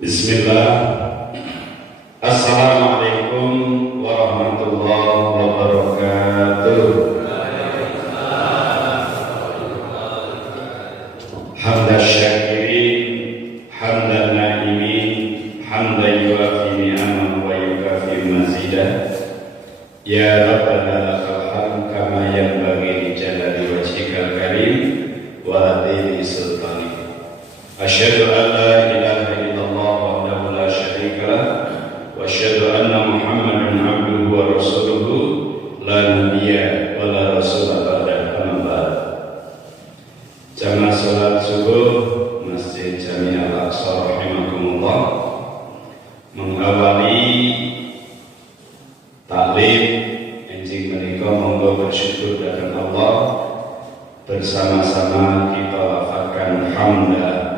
Bismillah. Assalamualaikum warahmatullahi wabarakatuh. Hamdan syakirin, hamdan na'imin, hamdan yuafi ni'amah wa yukafi mazidah. Ya Rabbana lakal hamd kama yanbaghi li jalali wajhikal karim wa adhimi sultanik. Asyhadu an la ilaha illallah wahdahu la syarika lah wa asyhadu anna Muhammadan abduhu wa rasuluhu la nabiyya wa la rasula ba'da. Amma ba'd. Jamaah salat subuh Masjid Jami' Al-Aqsa rahimakumullah, mengawali taklim enjing menika monggo bersyukur dhateng Allah, bersama-sama kita lafazkan hamdah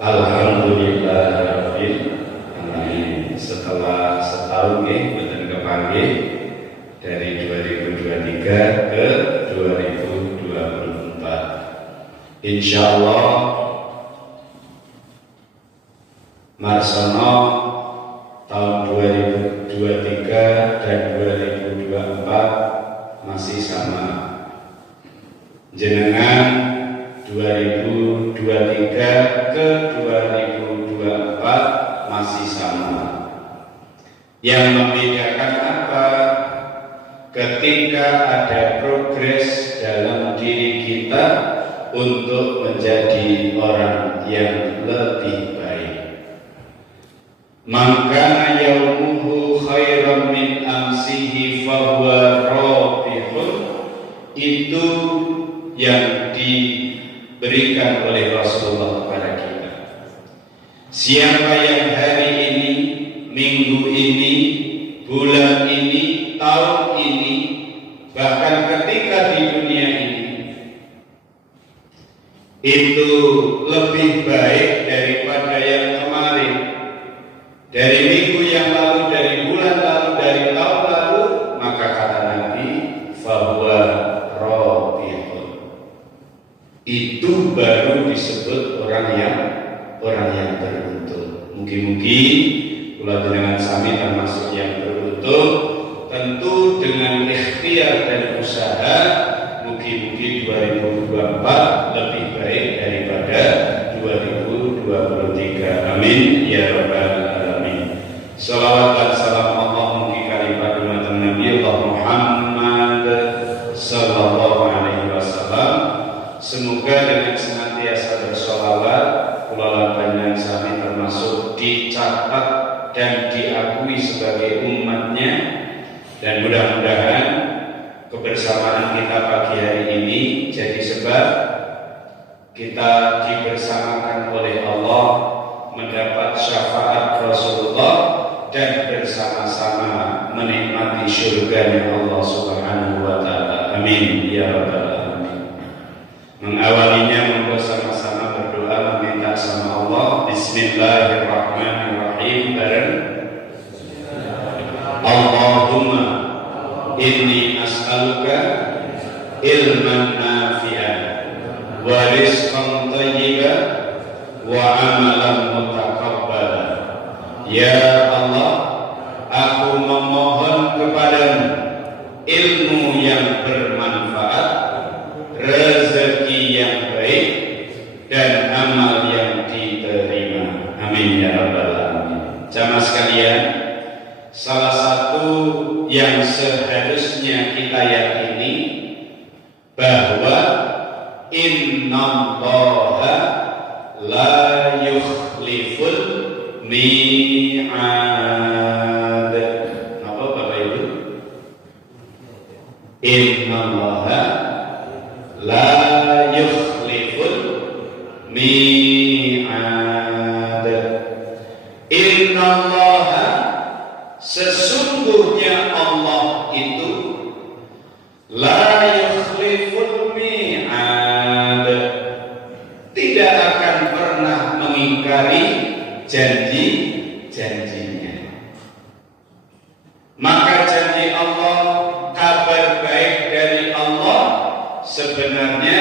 alhamdulillahirabbil alamin. Setelah setahun mboten kepanggih dari 2023 ke 2024, insyaallah marsana tahun 2023 dan 2024 masih sama. Jenengan 2023 ke 2024 masih sama. Yang membedakan apa? Ketika ada progres dalam diri kita untuk menjadi orang yang lebih baik. Maka yaumuhu khairan min amsihi fahuwa rabihun, itu yang diberikan oleh Rasulullah kepada kita. Siapa yang hari ini, minggu ini, bulan ini, tahun ini, bahkan ketika di dunia ini itu lebih baik daripada yang kemarin, dari minggu yang lalu, dari bulan lalu, dari tahun lalu, maka kata Nabi, fahuwa rabihun, itu baru disebut orang yang beruntung. Mugi-mugi kula jenengan sami termasuk yang beruntung, tentu dengan ikhtiar dan usaha. Mugi-mugi 2024 lebih baik daripada 2023. Amin ya rabbal alamin. Salawat dan salam Allah mugi kalimat Nabi Allah Muhammad sallallahu alaihi wasallam. Semoga dengan senantiasa bersolawat kula panjenengan sami termasuk dicatat dan diakui sebagai umatnya, dan mudah-mudahan kebersamaan kita pagi hari ini jadi sebab kita dibersamakan oleh Allah, mendapat syafaat Rasulullah, dan bersama-sama menikmati syurganya Allah Subhanahu wa ta'ala. Amin ya rabbal alamin. Mengawalinya monggo sama-sama berdoa meminta sama Allah. Bismillahirrahmanirrahim bareng. Allahumma inni as'aluka ilman nafi'an wa rizqan thayyiban wa amalan mutaqabbalan. Ya Allah, aku memohon kepadamu ilmu yang bermanfaat, rezeki yang baik, dan amal yang diterima. Amin ya rabbal alamin. Jamaah sekalian, salah satu yang seharusnya kita yakini bahwa innallaha la yukhliful mi'ad. Apa Bapak Ibu? Innallaha la yukhliful mi'ad. Innallaha, sesungguhnya Allah itu la yukhliful mi'ad, tidak akan pernah mengingkari janji-janjinya. Maka janji Allah, kabar baik dari Allah sebenarnya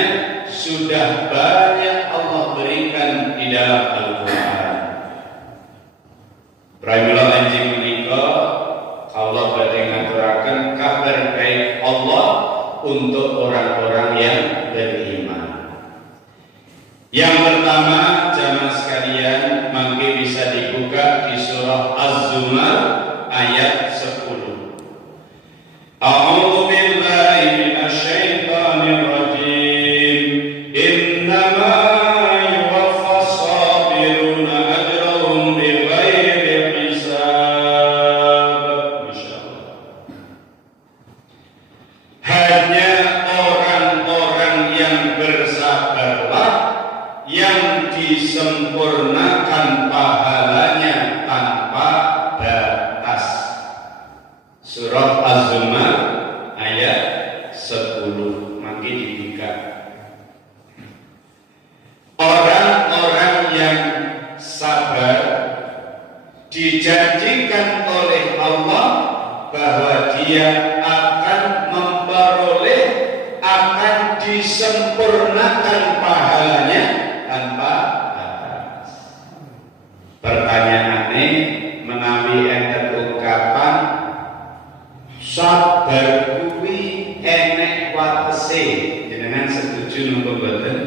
sudah banyak Allah berikan di dalam Al-Quran. Yang pertama, jamaah sekalian, mungkin bisa dibuka di surah Az-Zumar ayat 10. A'udzu billahi minasyaitonir rajim. Innama yuwaffas sabiruna ajrahum bighairi hisab. Masyaallah. Hanya orang-orang yang bersabarlah yang disempurnakan pahalanya tanpa batas. Surah Az-Zumar ayat 10. Mungkin dibuka. Orang-orang yang sabar dijanjikan oleh Allah bahwa dia akan memperoleh, akan disempurnakan pahalanya tanpa batas. Pertanyaannya, menawi enten ungkapan sabar kuwi enek watese, jenengan setuju napa mboten?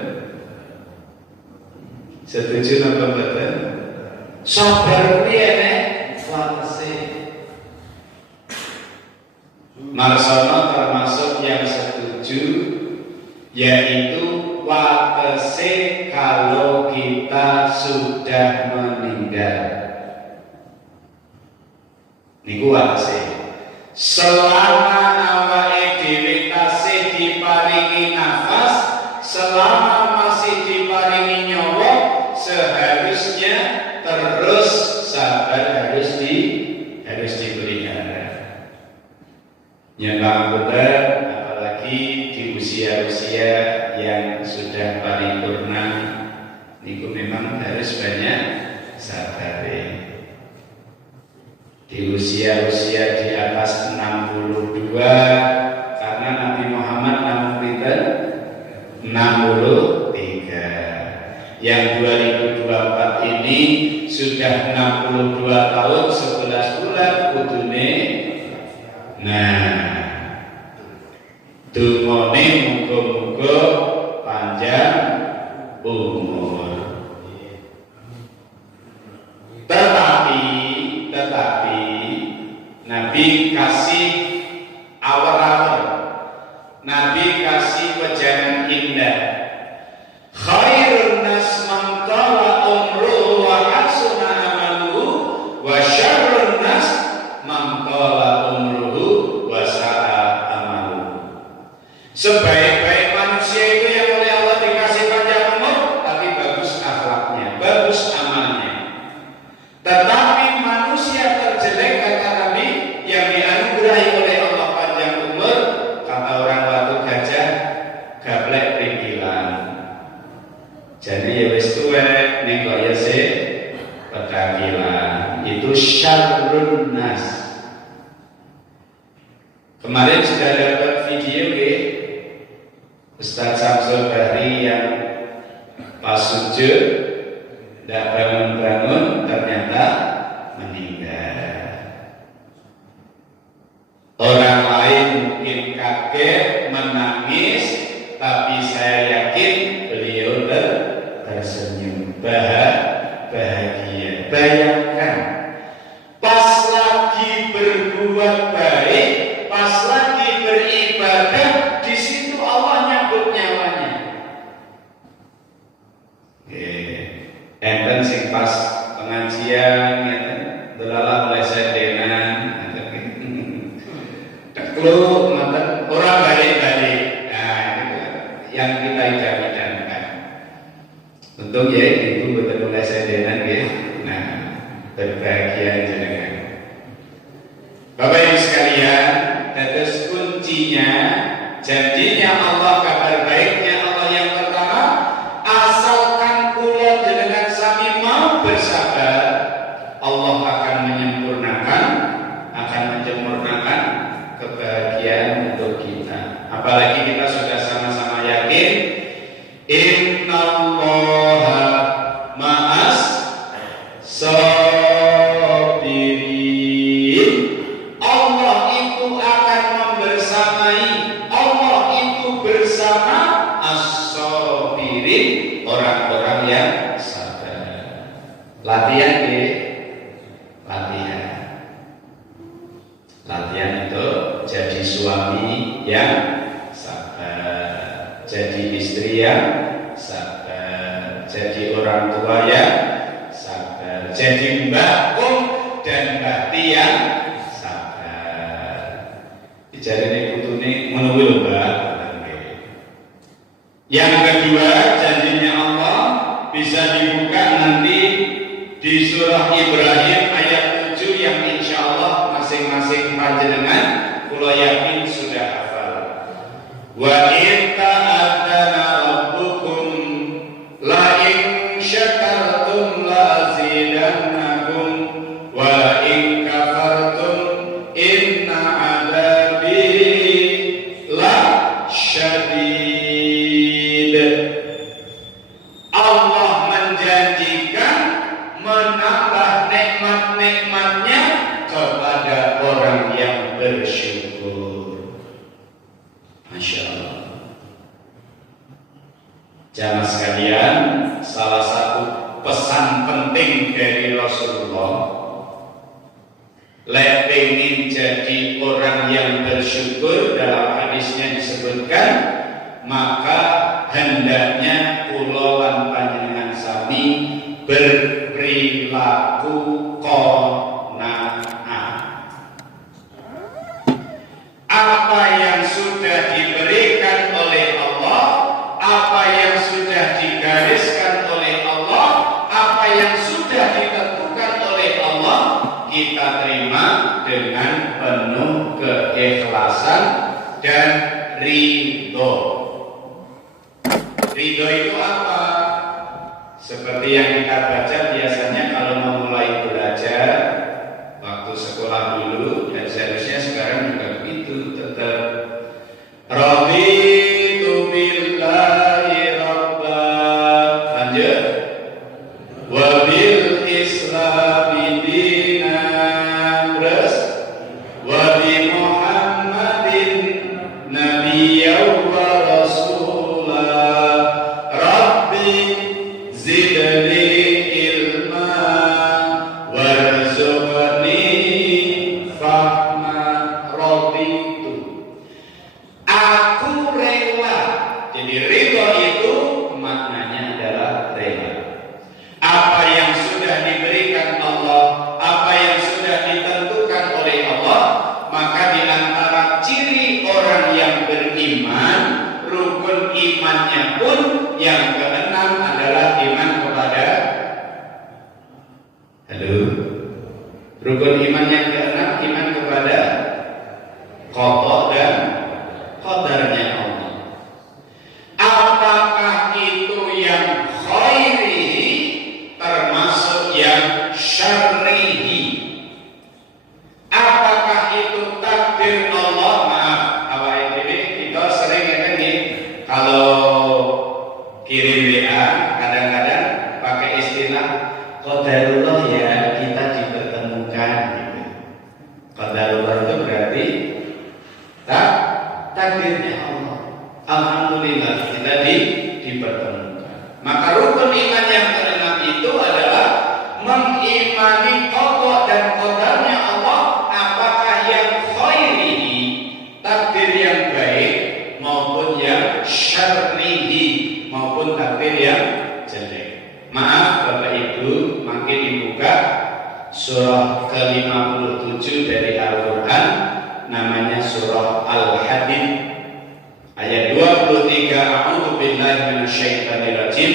Setuju napa mboten? Sabar kuwi enek watese. Marsono termasuk yang setuju, yaitu watese kalau kita sudah meninggal. Niku watese. Selama awake dhewe tasih diparingi nafas, selama masih diparingi nyawa, seharusnya terus sabar, harus dipelihara. Nyembah benar, apalagi di usia-usia yang sudah paripurna, niku memang harus banyak sabar. Di usia-usia di atas 62, karena Nabi Muhammad namun pinten 63. Yang 2024 ini sudah 62 tahun 11 bulan kudune. Nah, dungone muga-muga panjang umur. Tetapi Nabi kasih awal-awal, Nabi kasih wejangan indah. Khairun nas man tala umruhu wa hasuna amaluhu, wa syarrun nas man tala umruhu wa sa'a amaluhu. Sebaik-baik manusia itu yang oleh Allah dikasih panjang umur, tapi bagus akhlaknya, bagus amalnya. Tetapi manusia terjelek, kata Nabi, yang dianugerahi oleh Allah panjang umur, kata orang Batu Gajah, gablek pringgilan. Jadi ya wis tuwek ning kok ya sik pedagilan. Itu syarrun nas. Kemarin sudah dapat video Ustaz Samsul Bahri yang pas sujud tidak bangun-bangun ternyata meninggal. Orang lain mungkin kaget, menangis, tapi saya yakin beliau tersenyum, bahagia. Bayangkan, pas lagi berbuat baik, pas lagi beribadah, di situ Allah nyambut nyawanya. Enten sing pas pengajian ngeten delala oleh sedenan teklu ngoten ora balik-balik. Nah, itu yang kita idam-idamkan. Untung ya ibu boten oleh sedenan nggih. Nah, berbahagia jenengan. Bapak Ibu sekalian, dados kuncinya janjinya Allah, kabar baiknya Allah yang pertama, asalkan kula jenengan sami mau bersabar, Allah akan menyempurnakan kebahagiaan untuk kita. Apalagi kita sudah sama-sama yakin, innallaha ma'as sabirin. Allah itu akan membersamai, Allah itu bersama as-sabirin, orang-orang yang sabar. Latihan di latihan itu jadi suami yang sabar, jadi istri yang sabar, jadi orang tua yang sabar, jadi mbak dan mbak yang sabar. Jadi ini menunggu mbak. Yang kedua, janjinya Allah bisa dibuka nanti di surah Ibrahim ayat 7 yang insya Allah masing-masing panjenengan kula yakin sudah hafal. Wa in ta'adzana rabbukum la in syakartum la azidannakum wa in kafartum inna adzabi la syadid. Allah menjanjikan menambah nikmat-nikmatnya kepada orang yang bersyukur. Masya Allah. Jamaah sekalian, salah satu pesan penting dari Rasulullah, pengen jadi orang yang bersyukur, dalam hadisnya disebutkan, maka hendaknya kula lan panjenengan sami berperilaku qanaah. Apa yang sudah diberikan oleh Allah, apa yang sudah digariskan oleh Allah, apa yang sudah ditentukan oleh Allah, kita terima dengan penuh keikhlasan dan ridho. Ridho itu apa? Seperti yang kita baca biasanya kalau memulai belajar waktu sekolah dulu, dan seharusnya sekarang juga begitu, tetap raditu billahi rabba, lanjut, wa bil islami dinan, terus wa bi Muhammadin nabiyyan wa rasulah, rabbi zidni ilma warzuqni fahma, raditu, aku rela. Jadi ridho itu maknanya adalah rela. Apa yang sudah diberikan Allah, apa yang sudah ditentukan oleh Allah, maka di antara ciri orang yang beriman, rukun imannya pun yang keenam adalah iman kepada rukun iman yang keenam, iman kepada qada dan qadarnya Allah. Apakah itu yang khairihi termasuk yang syarrihi? Apakah itu takdir Allah? Maaf, awal ini kita sering ngene, kalau kirim WA kadang-kadang pakai istilah qadarullah, ya kita dipertemukan gitu. Qadarullah itu berarti takdirnya Allah. Alhamdulillah kita dipertemukan. Maka rukun iman yang keenam itu adalah mengimani qada dan qadarnya Allah, apakah yang khairihi, takdir yang baik, maupun yang syarrihi, maupun takdir yang jelek. Maaf Bapak Ibu, makin dibuka surah ke-57 dari Al-Quran, namanya surah Al-Hadid, ayat 23. A'udzu billahi minasyaitonir rajim.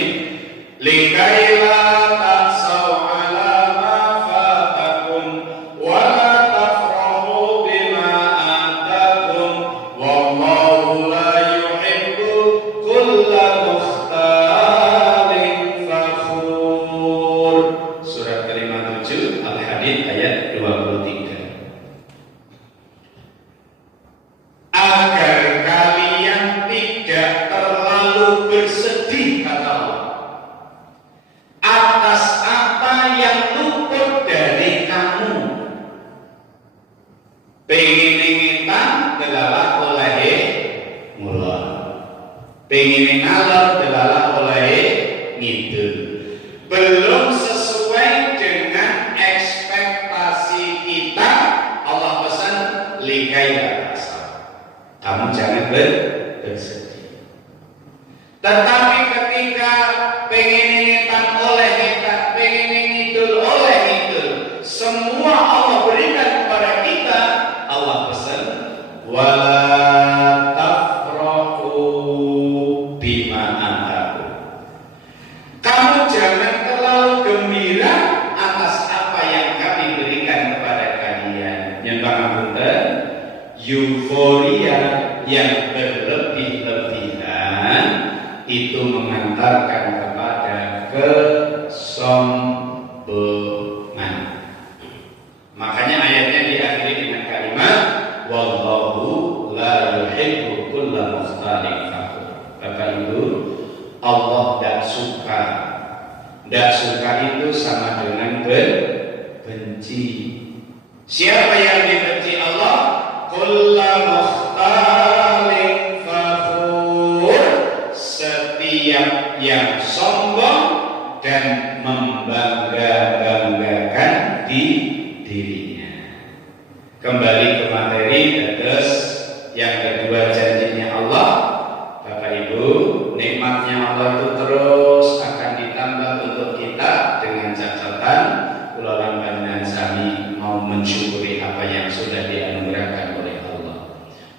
Likaila ta'sau 'ala ma fatakum wa la tafrahu bima atakum wallahu la yuhibbu kulla mukhtalin fakhur. Surat ke-57 Al-Hadid ayat 23. Agar kalian tidak terlalu bersedih, kata Allah. ngidul, belum sesuai dengan ekspektasi kita. Allah pesan likai rasa, kamu jangan bersedih. Tetapi ketika pengen ngetan oleh ngetan, pengen ngidul oleh ngidul, semua Allah berikan kepada kita. Allah pesan wala tafrahu bima ataku, kamu jangan terlalu gembira atas apa yang kami berikan kepada kalian. Yang pangapunten, euforia yang berlebih-lebihan itu mengantarkan kepada kesombongan. Makanya ayatnya diakhiri dengan kalimat wallahu la yuhibbu kulla mukhtalin fakhur. Bapak Ibu, Allah tidak suka itu sama dengan benci. Siapa yang dibenci Allah? Kulla mukhtalin fakhur, setiap yang sombong dan membangga-banggakan dirinya. Kembali ke materi, terus yang kedua janjinya Allah. Bapak Ibu, nikmatnya Allah itu terus akan ditambah untuk kita dengan catatan kula lan panjenengan sami mau mensyukuri apa yang sudah dianugerahkan oleh Allah.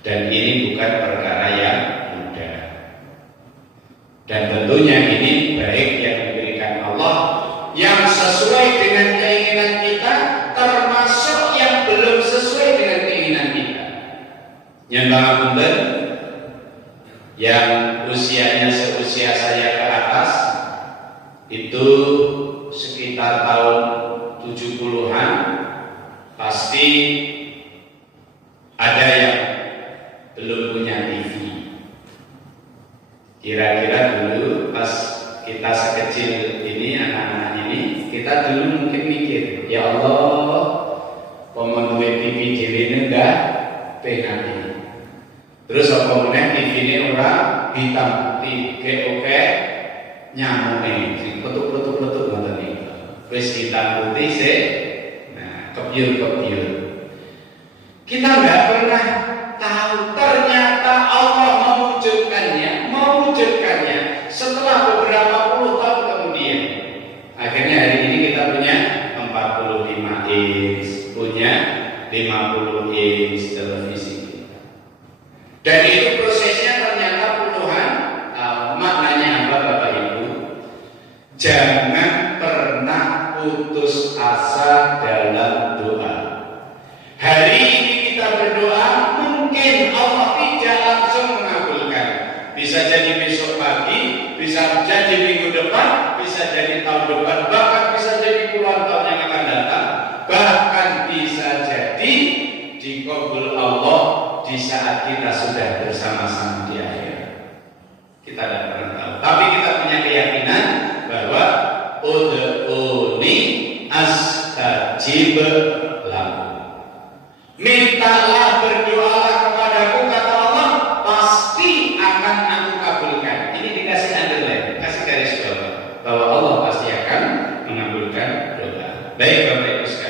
Dan ini bukan perkara yang mudah. Dan tentunya ini baik yang diberikan Allah yang sesuai dengan keinginan kita, termasuk yang belum sesuai dengan keinginan kita. Yang pangapunten, yang usianya seusia saya ke atas itu sekitar tahun 70-an, pasti ada yang belum punya TV. Kira-kira dulu pas kita sekecil ini, anak-anak ini, kita dulu mungkin mikir, ya Allah, pemenuhi TV ini enggak pengen ini. Terus apa meneh TV ini orang hitam putih, oke, nyamuk ini, petuk ngoten niku. Wis hitam putih sih, nah kebyur. Kita enggak pernah tahu ternyata Allah mewujudkannya setelah beberapa puluh tahun kemudian. Akhirnya hari ini kita punya 45 inch, punya 50 inch televisi. Dan itu prosesnya ternyata puluhan tahun. Maknanya apa Bapak Ibu? Jangan pernah putus asa dalam doa. Hari ini kita berdoa, mungkin Allah tidak langsung mengabulkan. Bisa jadi besok pagi, bisa jadi minggu depan, bisa jadi tahun depan, bahkan bisa jadi puluhan tahun yang akan datang. Bahkan bisa jadi dikabul Allah di saat kita sudah bersama-sama di akhirat. Kita tidak pernah tahu. Tapi kita punya keyakinan bahwa ud'uni astajib lakum. Mintalah, berdoalah kepadaku, kata Allah, pasti akan aku kabulkan. Ini dikasih underline, kasih garis bawah bahwa Allah pasti akan mengabulkan doa. Baik Bapak Ibu sekalian.